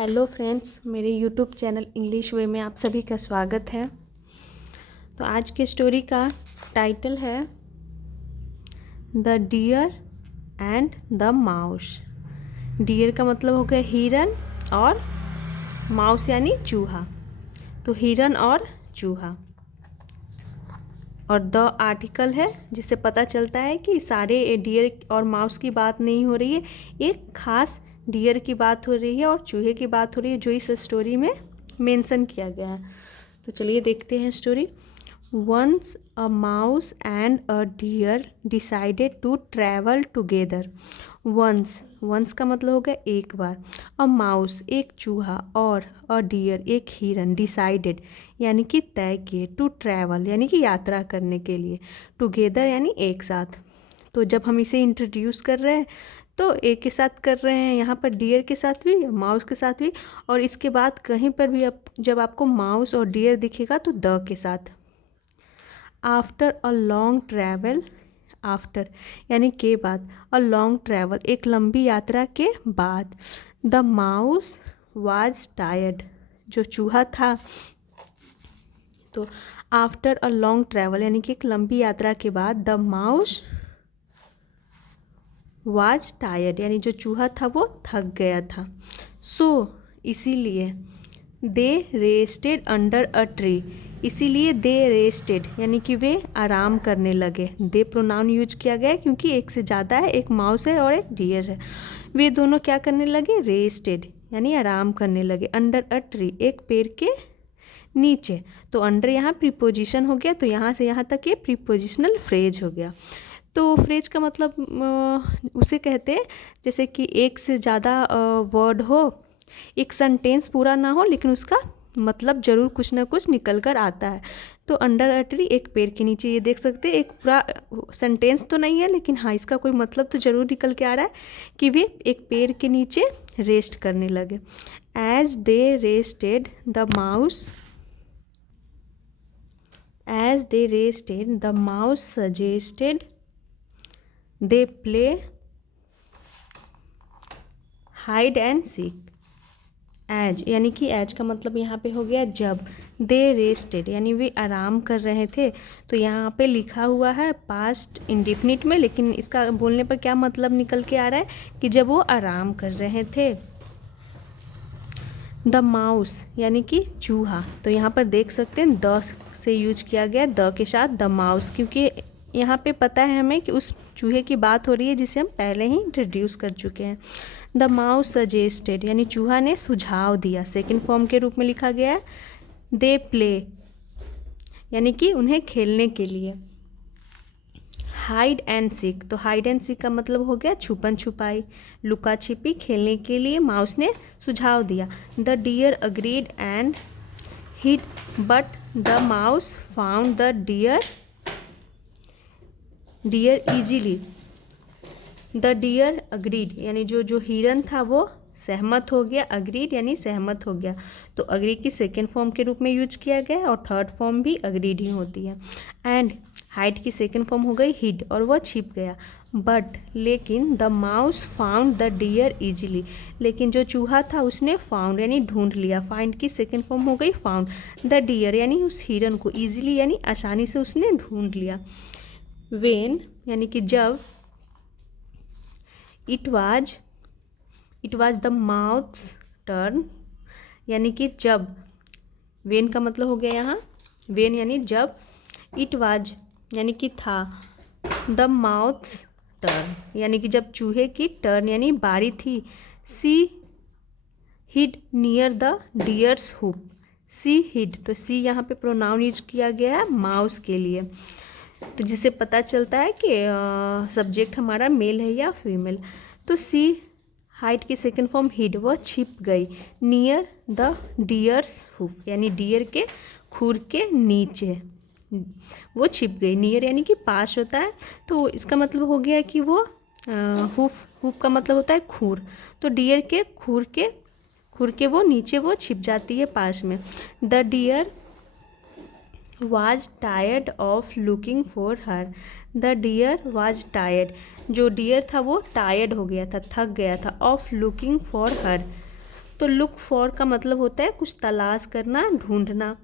Hello friends, मेरे YouTube channel English वे में आप सभी का स्वागत है। तो आज की स्टोरी का टाइटल है the deer and the mouse. Deer का मतलब हो गया हिरन और माउस यानी चूहा। तो हिरन और चूहा और द आर्टिकल है जिससे पता चलता है कि सारे डियर और माउस की बात नहीं हो रही है, एक खास डियर की बात हो रही है और चूहे की बात हो रही है जो इस स्टोरी में मेंशन किया गया है। तो चलिए देखते हैं story. Once a mouse and a deer decided to travel together. Once का मतलब हो गया एक बार, अ माउस एक चूहा और अ डियर एक हिरन डिसाइडेड यानी कि तय किए, टू ट्रैवल यानी कि यात्रा करने के लिए, टुगेदर यानी एक साथ। तो जब हम इसे इंट्रोड्यूस कर रहे हैं तो एक के साथ कर रहे हैं, यहाँ पर डियर के साथ भी माउस के साथ भी, और इसके बाद कहीं पर भी जब आपको माउस और डियर दिखेगा तो द के साथ। After a long travel, after यानी के बाद, अ लॉन्ग ट्रैवल एक लंबी यात्रा के बाद, द माउस वाज टायर्ड जो चूहा था। तो आफ्टर अ लॉन्ग ट्रैवल यानी कि एक लंबी यात्रा के बाद द माउस वाज टायर्ड यानी जो चूहा था वो थक गया था। सो इसीलिए दे रेस्टेड अंडर अ ट्री, इसीलिए दे रेस्टेड यानी कि वे आराम करने लगे। दे प्रोनाउन यूज किया गया है क्योंकि एक से ज़्यादा है, एक माउस है और एक डियर है। वे दोनों क्या करने लगे? रेस्टेड यानी आराम करने लगे। अंडर अ ट्री एक पेड़ के नीचे। तो अंडर यहाँ प्रीपोजिशन हो गया, तो यहाँ से यहाँ तक ये प्रीपोजिशनल फ्रेज हो गया। तो फ्रेज का मतलब उसे कहते हैं जैसे कि एक से ज़्यादा वर्ड हो, एक सेंटेंस पूरा ना हो लेकिन उसका मतलब ज़रूर कुछ ना कुछ निकल कर आता है। तो अंडर अ ट्री एक पेड़ के नीचे, ये देख सकते हैं एक पूरा सेंटेंस तो नहीं है लेकिन हाँ इसका कोई मतलब तो ज़रूर निकल के आ रहा है कि वे एक पेड़ के नीचे रेस्ट करने लगे। As they rested the mouse, as they rested the mouse suggested they play hide and seek। As यानी कि एज का मतलब यहाँ पे हो गया जब, दे रेस्टेड यानी वे आराम कर रहे थे। तो यहाँ पे लिखा हुआ है पास्ट इंडिफिनिट में, लेकिन इसका बोलने पर क्या मतलब निकल के आ रहा है कि जब वो आराम कर रहे थे। द माउस यानी कि चूहा, तो यहाँ पर देख सकते हैं द से यूज किया गया, द के साथ द माउस, क्योंकि यहाँ पे पता है हमें कि उस चूहे की बात हो रही है जिसे हम पहले ही इंट्रोड्यूस कर चुके हैं। द माउस सजेस्टेड यानी चूहा ने सुझाव दिया, सेकंड फॉर्म के रूप में लिखा गया है। दे प्ले यानी कि उन्हें खेलने के लिए। हाइड एंड सीक, तो हाइड एंड सीक का मतलब हो गया छुपन छुपाई, लुका छिपी खेलने के लिए माउस ने सुझाव दिया। The deer agreed and hid but the mouse found the deer easily. The deer agreed यानी जो हिरन था वो सहमत हो गया, अग्रीड यानी सहमत हो गया। तो अग्री की सेकेंड फॉर्म के रूप में यूज किया गया और थर्ड फॉर्म भी अग्रीड ही होती है। एंड हाइड की सेकेंड फॉर्म हो गई हिड और वह छिप गया। बट लेकिन the mouse found the deer easily, लेकिन जो चूहा था उसने फाउंड यानी ढूंढ लिया। फाइंड की सेकेंड फॉर्म हो गई फाउंड। द डियर यानी उस हिरन को, इजीली यानी आसानी से उसने ढूंढ लिया। वेन यानी कि जब, it was the mouths turn यानी कि जब, वेन का मतलब हो गया यहाँ वेन यानी जब, इट वाज यानी कि था, द माउथ्स टर्न यानी कि जब चूहे की टर्न यानी बारी थी। She hid near the deers हुप, सी हिड, तो सी यहाँ पे प्रोनाउन यूज किया गया है माउस के लिए, तो जिससे पता चलता है कि सब्जेक्ट हमारा मेल है या फीमेल। तो सी हाइड की सेकेंड फॉर्म हिड, वह छिप गई। नियर द डियर्स हुफ यानी डियर के खुर के नीचे वो छिप गई। नियर यानी कि पास होता है, तो इसका मतलब हो गया कि वो हुफ का मतलब होता है खुर, तो डियर के खुर के वो नीचे वो छिप जाती है पास में। The deer was tired of looking for her, the deer was tired, जो डियर था वो टायर्ड हो गया था, थक गया था, of looking for her तो लुक फॉर का मतलब होता है कुछ तलाश करना, ढूंढना,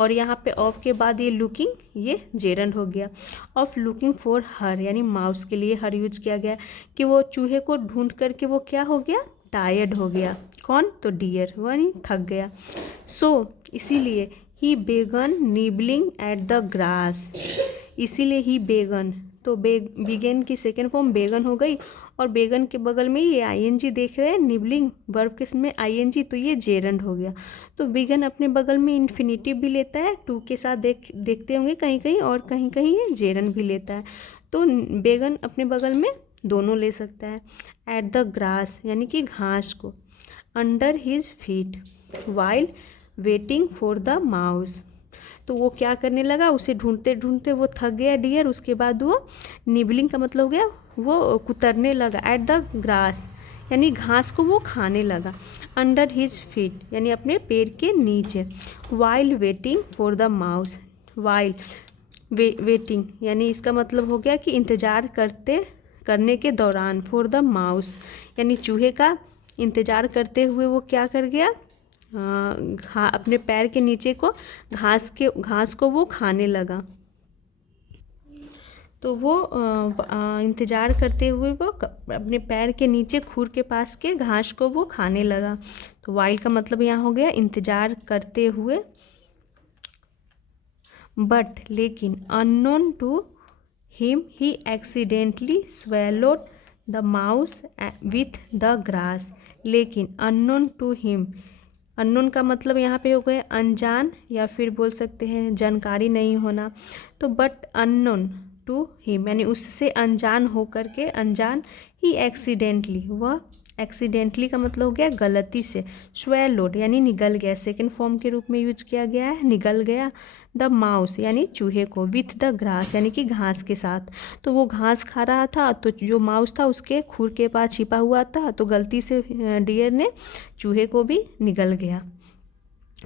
और यहाँ पे ऑफ के बाद ये लुकिंग, ये जेरंड हो गया। ऑफ लुकिंग फॉर हर यानी माउस के लिए हर यूज किया गया कि वो चूहे को ढूंढ करके वो क्या हो गया, टायर्ड हो गया। कौन, तो डियर, यानी थक गया। सो इसीलिए ही बेगन निबलिंग एट द ग्रास, इसीलिए ही बेगन, तो बिगेन की सेकेंड फॉर्म बेगन हो गई, और बेगन के बगल में ये आईएनजी देख रहे हैं, निबलिंग वर्ब के में आईएनजी, तो ये जेरंड हो गया। तो बिगन अपने बगल में इन्फिनिटिव भी लेता है, टू के साथ देखते होंगे कहीं कहीं, और कहीं कहीं ये जेरंड भी लेता है। तो बेगन अपने बगल में दोनों ले सकता है। एट द ग्रास यानी कि घास को, under his feet while waiting for the mouse, तो वो क्या करने लगा, उसे ढूंढते ढूंढते वो थक गया डियर, उसके बाद वो निबलिंग का मतलब हो गया वो कुतरने लगा। एट द ग्रास यानी घास को वो खाने लगा। अंडर हिज फीट यानी अपने पैर के नीचे। While waiting for the mouse, while waiting यानी इसका मतलब हो गया कि इंतज़ार करने के दौरान, फॉर द माउस यानी चूहे का इंतज़ार करते हुए वो क्या कर गया, अपने पैर के नीचे को घास को वो खाने लगा। तो वो इंतज़ार करते हुए वो अपने पैर के नीचे खुर के पास के घास को वो खाने लगा। तो वाइल का मतलब यहाँ हो गया इंतज़ार करते हुए, बट लेकिन, unknown to him he accidentally swallowed the mouse with the grass, लेकिन अननोन टू हिम, अननोन का मतलब यहाँ पे हो गया अनजान, या फिर बोल सकते हैं जानकारी नहीं होना। तो बट अननोन टू हिम यानी उससे अनजान होकर के, अनजान ही एक्सीडेंटली, वह एक्सीडेंटली का मतलब हो गया गलती से, स्वैलोड यानी निगल गया, सेकेंड फॉर्म के रूप में यूज किया गया है, निगल गया। द माउस यानी चूहे को, विथ द ग्रास यानी कि घास के साथ, तो वो घास खा रहा था, तो जो माउस था उसके खुर के पास छिपा हुआ था, तो गलती से डियर ने चूहे को भी निगल गया।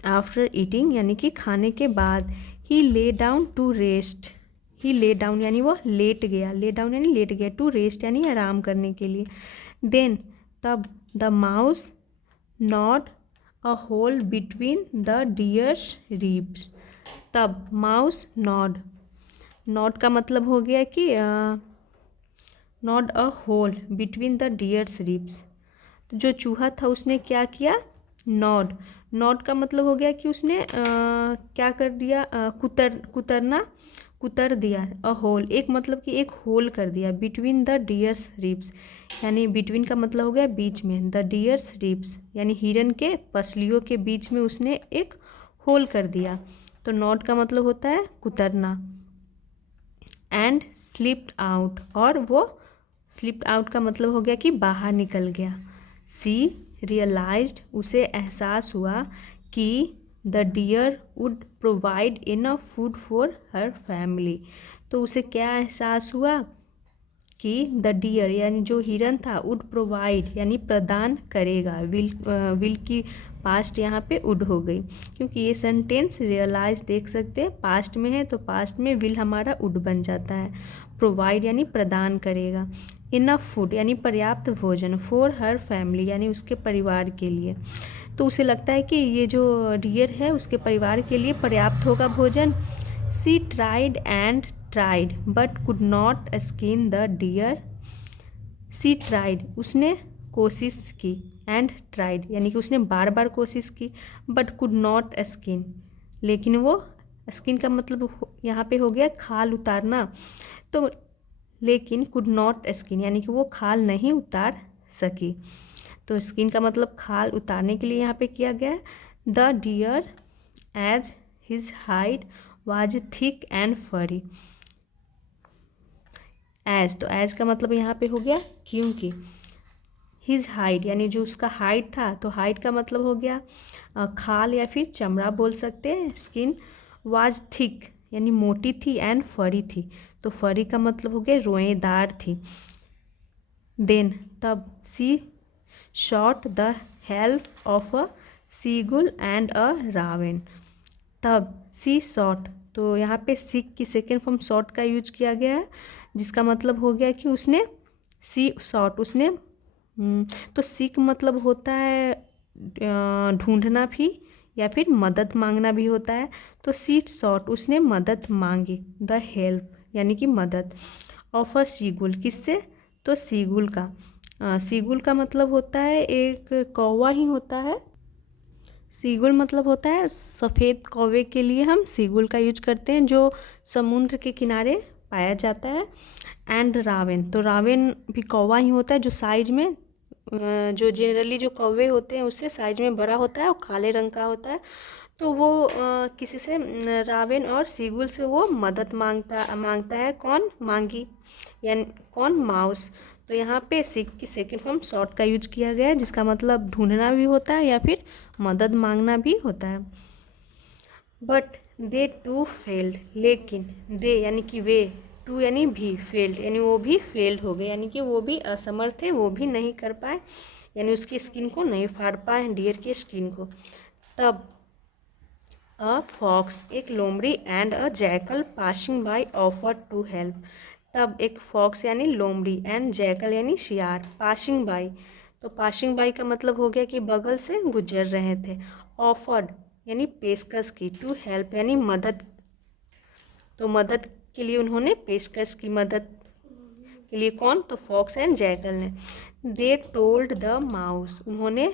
आफ्टर ईटिंग यानी कि खाने के बाद, ही lay down to rest, he lay down यानी वो लेट गया, ले डाउन यानी लेट गया, टू रेस्ट यानी आराम करने के लिए। देन तब the mouse gnawed a hole between the deer's ribs, तब माउस नॉड, नॉड का मतलब हो गया कि gnawed a hole between the deer's ribs, तो जो चूहा था उसने क्या किया, नॉड, नॉड का मतलब हो गया कि उसने क्या कर दिया, कुतर दिया। अ होल एक मतलब कि एक होल कर दिया, बिटवीन द डियर्स रिब्स यानी बिटवीन का मतलब हो गया बीच में, द डियर्स रिब्स यानी हिरन के पसलियों के बीच में उसने एक होल कर दिया। तो नॉट का मतलब होता है कुतरना। एंड स्लिप्ड आउट, और वो स्लिप्ड आउट का मतलब हो गया कि बाहर निकल गया। सी रियलाइज्ड उसे एहसास हुआ कि the deer would provide enough food for her family, तो उसे क्या एहसास हुआ कि द डियर यानी जो हिरन था, वुड प्रोवाइड यानी प्रदान करेगा, विल की पास्ट यहाँ पे वुड हो गई, क्योंकि ये सेंटेंस रियलाइज देख सकते हैं पास्ट में है, तो पास्ट में विल हमारा वुड बन जाता है। प्रोवाइड यानी प्रदान करेगा। इनफ फूड यानी पर्याप्त भोजन, फॉर हर फैमिली यानी उसके परिवार के लिए, तो उसे लगता है कि ये जो डियर है उसके परिवार के लिए पर्याप्त होगा भोजन। She tried and tried but could not skin the deer, she tried उसने कोशिश की, एंड ट्राइड यानी कि उसने बार बार कोशिश की, बट कुड नॉट स्किन लेकिन वो, स्किन का मतलब यहाँ पे हो गया खाल उतारना, तो लेकिन कुड नॉट स्किन यानी कि वो खाल नहीं उतार सकी, तो स्किन का मतलब खाल उतारने के लिए यहाँ पे किया गया। The deer as his hide was thick and furry, as, तो एज का मतलब यहाँ पे हो गया क्योंकि, हिज हाइड यानी जो उसका हाइड था, तो हाइड का मतलब हो गया खाल या फिर चमड़ा बोल सकते हैं, स्किन, वाज थिक यानी मोटी थी, एंड फरी थी, तो फरी का मतलब हो गया रोएदार थी। देन तब she sought the help of a seagull and a raven, तब सी शॉट, तो यहाँ पे सिक की सेकेंड फॉर्म शॉट का यूज किया गया है, जिसका मतलब हो गया कि उसने सी शॉट उसने, तो सिक मतलब होता है ढूंढना भी या फिर मदद मांगना भी होता है। तो शी सॉट, उसने मदद मांगी, द हेल्प यानी कि मदद, ऑफ अ सीगुल, किससे, तो सीगुल का। सीगुल का मतलब होता है एक कौवा ही होता है। सीगुल मतलब होता है सफ़ेद कौवे के लिए हम सीगुल का यूज करते हैं, जो समुद्र के किनारे पाया जाता है। एंड रावेन, तो रावेन भी कौवा ही होता है, जो साइज में जो जनरली जो कौवे होते हैं उससे साइज में बड़ा होता है और काले रंग का होता है। तो वो किसी से रावेन और सीगुल से वो मदद मांगता है। कौन मांगी, यानी कौन, माउस। तो यहाँ पे सीक की सेकेंड फॉर्म सॉर्ट का यूज किया गया है, जिसका मतलब ढूंढना भी होता है या फिर मदद मांगना भी होता है। बट दे टू फेल्ड, लेकिन दे यानी कि वे, टू यानी भी, फेल्ड यानी वो भी फेल्ड हो गए, यानी कि वो भी असमर्थ थे, वो भी नहीं कर पाए, यानी उसकी स्किन को नहीं फाड़ पाए, डियर की स्किन को। तब अ फॉक्स, एक लोमड़ी, and a jackal passing by offered to help. तब एक फॉक्स यानी लोमड़ी एंड जैकल यानी शियार, पासिंग बाय, तो पासिंग बाय का मतलब हो गया कि बगल से गुजर रहे थे। ऑफर्ड यानी पेशकश की, टू हेल्प यानी मदद, तो मदद के लिए उन्होंने पेशकश की, मदद के लिए कौन, तो फॉक्स एंड जैकल ने। दे टोल्ड द माउस, उन्होंने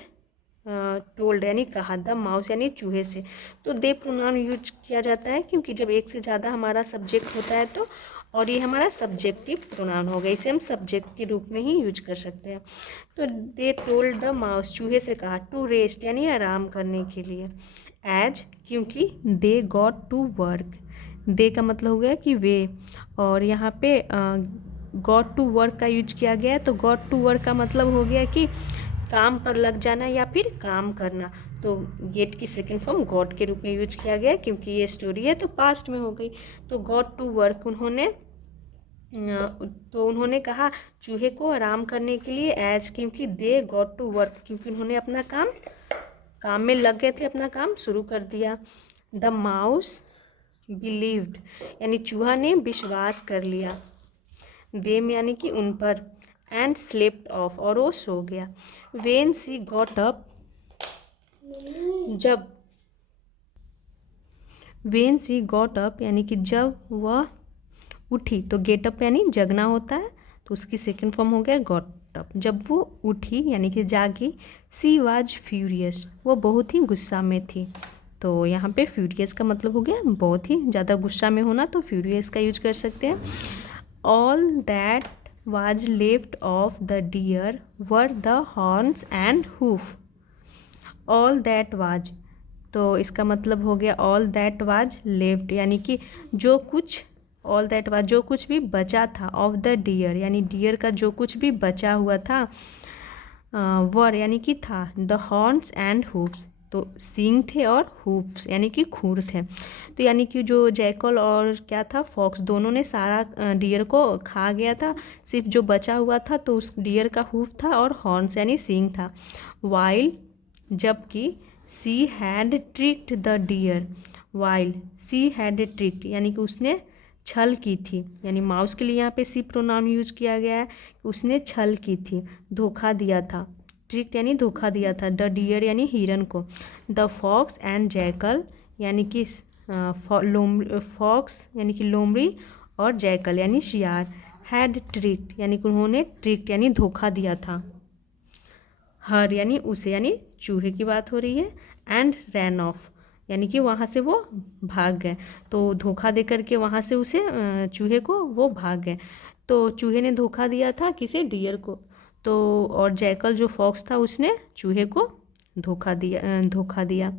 टोल्ड यानी कहा, द माउस यानी चूहे से। तो दे प्रोनाउन यूज किया जाता है क्योंकि जब एक से ज़्यादा हमारा सब्जेक्ट होता है तो, और ये हमारा सब्जेक्टिव प्रोनाउन हो गया, इसे हम सब्जेक्ट के रूप में ही यूज कर सकते हैं। तो दे टोल्ड द माउस, चूहे से कहा, टू रेस्ट यानी आराम करने के लिए। एज, क्योंकि दे गॉट टू वर्क, दे का मतलब हो गया कि वे, और यहाँ पे गॉट टू वर्क का यूज किया गया है। तो गॉट टू वर्क का मतलब हो गया कि काम पर लग जाना या फिर काम करना। तो गेट की सेकेंड फॉर्म गॉट के रूप में यूज किया गया क्योंकि ये स्टोरी है तो पास्ट में हो गई। तो गॉट टू वर्क, उन्होंने कहा चूहे को आराम करने के लिए। एज, क्योंकि दे गॉट टू वर्क, क्योंकि उन्होंने अपना काम में लग गए थे, अपना काम शुरू कर दिया। द माउस बिलीव्ड, यानी चूहा ने विश्वास कर लिया, देम यानी कि उन पर, एंड स्लेप्ट ऑफ, और वो सो गया। वेन सी गॉट अप, जब, वेन सी गॉट अप यानी कि जब वह उठी, तो गेट अप यानी जगना होता है, तो उसकी सेकेंड फॉर्म हो गया गॉट अप। जब वो उठी यानी कि जागी, सी वाज फ्यूरियस, वो बहुत ही गुस्सा में थी। तो यहाँ पे फ्यूरियस का मतलब हो गया बहुत ही ज़्यादा गुस्सा में होना, तो फ्यूरियस का यूज कर सकते हैं। All that was left of the deer were the horns and hoof. All that was, तो इसका मतलब हो गया ऑल दैट वाज लेफ्ट यानी कि जो कुछ, ऑल दैट वाज जो कुछ भी बचा था, ऑफ द डियर यानी डियर का जो कुछ भी बचा हुआ था, वर यानी कि था, द हॉर्न्स एंड हूफ्स, तो सींग थे और हूफ्स यानी कि खूर थे। तो यानी कि जो जैकल और क्या था, फॉक्स, दोनों ने सारा डियर को खा गया था, सिर्फ जो बचा हुआ था तो उस डियर का हूफ था और हॉर्न्स यानी सींग था। वाइल, जबकि, she had tricked the deer, while she had tricked यानी कि उसने छल की थी, यानी माउस के लिए यहाँ पे सी प्रोनाउन यूज किया गया है, उसने छल की थी, धोखा दिया था, ट्रिक्ड यानी धोखा दिया था, द डियर यानी हिरन को, द फॉक्स एंड जैकल यानी कि फॉक्स यानी कि लोमड़ी और जैकल यानी शियार, हैड ट्रिक्ड यानी कि उन्होंने ट्रिक्ड यानी धोखा दिया था, हर यानी उसे यानी चूहे की बात हो रही है, एंड रैन ऑफ यानी कि वहाँ से वो भाग गए, तो धोखा दे करके वहाँ से उसे चूहे को वो भाग गए। तो चूहे ने धोखा दिया था किसे, डियर को, तो और जैकल जो फॉक्स था उसने चूहे को धोखा दिया।